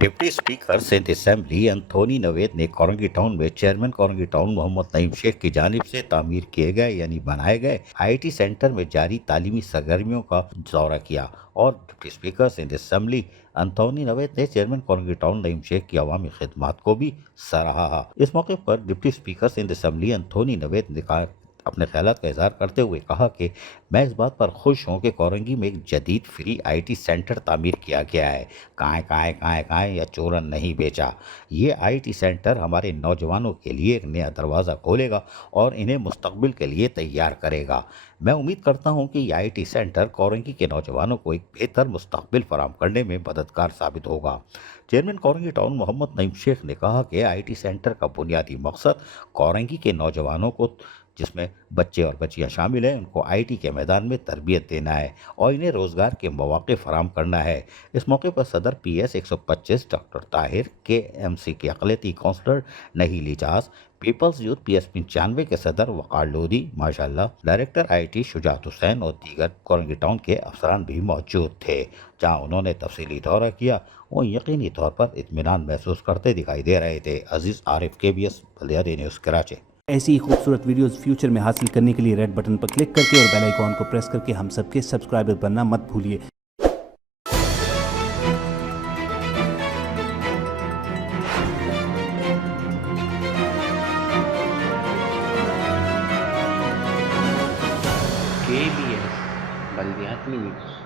Deputy speaker Sindh assembly Anthony Naveed ने Korangi town में chairman Korangi town Mohammad Naeem Shaikh की जानिब से तामीर किए गए यानी बनाए गए आईटी सेंटर में जारी तालीमी सरगर्मियों का दौरा किया और deputy speaker Sindh assembly Anthony Naveed ने चेयरमैन कोरंगी टाउन नईम शेख की अवामी खिदमात को भी सराहा। इस मौके पर deputy speaker Sindh assembly Anthony Naveed ने कहा अपने ख्यालात का इजहार करते हुए कहा कि मैं इस बात पर खुश हूँ कि कोरंगी में एक जदीद फ्री आईटी सेंटर तामीर किया गया है। काएँ या चोरन नहीं बेचा। ये आईटी सेंटर हमारे नौजवानों के लिए एक नया दरवाज़ा खोलेगा और इन्हें मुस्तकबिल के लिए तैयार करेगा। मैं उम्मीद करता हूँ कि ये आईटी सेंटर कोरंगी के नौजवानों को एक बेहतर मुस्तकबिल फराहम करने में मददगार साबित होगा। चेयरमैन कोरंगी टाउन मोहम्मद नईम शेख ने कहा कि आईटी सेंटर का बुनियादी मकसद कोरंगी के नौजवानों को, जिसमें बच्चे और बच्चियां शामिल हैं, उनको आईटी के मैदान में तरबियत देना है और इन्हें रोज़गार के मौके फराहम करना है। इस मौके पर सदर PS 125 डॉक्टर ताहिर, KMC के अक़लियती councillor Nahil Ijaz, people's youth PS 95 के सदर वक़ार लोधी माशाअल्लाह, डायरेक्टर आईटी शुजात हुसैन और दीगर कोरंगी टाउन के अफसरान भी मौजूद थे। जहाँ उन्होंने तफसीली दौरा किया वो यकीनी तौर पर इत्मीनान महसूस करते दिखाई दे रहे थे। अजीज़ आरिफ, KBS बलियादी न्यूज़ कराची। ऐसी ही खूबसूरत वीडियोस फ्यूचर में हासिल करने के लिए रेड बटन पर क्लिक करके और बेल आइकॉन को प्रेस करके हम सबके सब्सक्राइबर बनना मत भूलिए। KBS बल्दियाती न्यूज़।